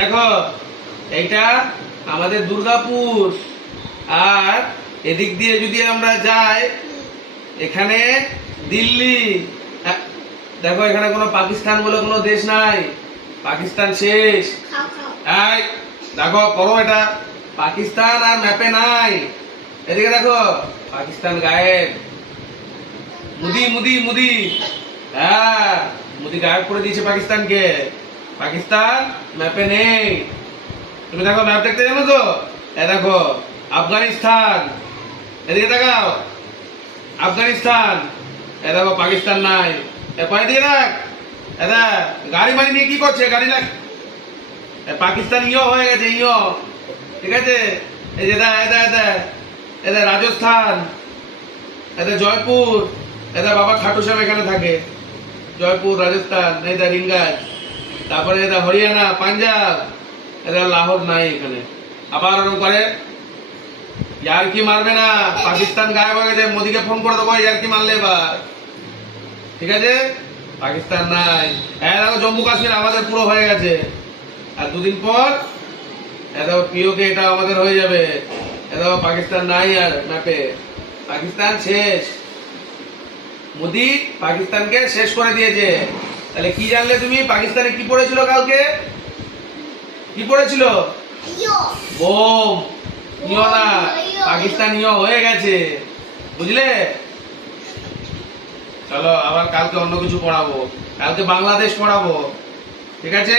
দেখো এইটা আমাদের দুর্গাপুর, আর এদিক দিয়ে যদি আমরা যাই এখানে দিল্লি। দেখো এখানে কোনো পাকিস্তান বলে কোনো দেশ নাই, পাকিস্তান শেষ। এই দেখো করো এটা, পাকিস্তান আর ম্যাপে নাই। এদিকে দেখো পাকিস্তান গায়েব, মুদি মুদি মুদি। হ্যাঁ মোদি গায়েব করে দিয়েছে পাকিস্তানকে, পাকিস্তান ম্যাপে নেই। তুমি দেখো ম্যাপ দেখতে জানো তো? এ দেখো আফগানিস্তান, এদিকে দেখাও আফগানিস্তান। এ দেখো পাকিস্তান নাই। এ পায়ে দিয়ে রাখ, এদা গাড়ি মারি নিয়ে কি করছে? গাড়ি রাখ। পাকিস্তান ইয় হয়ে গেছে, ইয়, ঠিক আছে? এই যে এদা এদা এদা এদা রাজস্থান, এদা জয়পুর, এদা বাবা খাটু সাহেব এখানে থাকে, জয়পুর রাজস্থান। এদা রিঙ্গাজ, তারপরে এদা হরিয়ানা, পাঞ্জাব, এদা লাহোর নাই এখানে। আবার ওরকম করে ইয়ার কি মারবে না, পাকিস্তান গায়েব হয়ে গেছে, মোদিকে ফোন করে দেবো ইয়ার কি মারলে এবার, ঠিক আছে? পাকিস্তান নাই। হ্যাঁ দেখো জম্মু কাশ্মীর আমাদের পুরো হয়ে গেছে, আর দুদিন পর দেখো পিওকে এটা আমাদের হয়ে যাবে। দেখো পাকিস্তান নাই আর ম্যাপে, পাকিস্তান শেষ। মোদি পাকিস্তানকে শেষ করে দিয়েছে। তাহলে কি জানলে তুমি? পাকিস্তানে কি পড়েছিল কালকে? কি পড়েছিল? বোম। ইয় না, পাকিস্তান ইয় হয়ে গেছে, বুঝলে? চলো আবার কালকে অন্য কিছু পড়াবো, কালকে বাংলাদেশ পড়াবো, ঠিক আছে?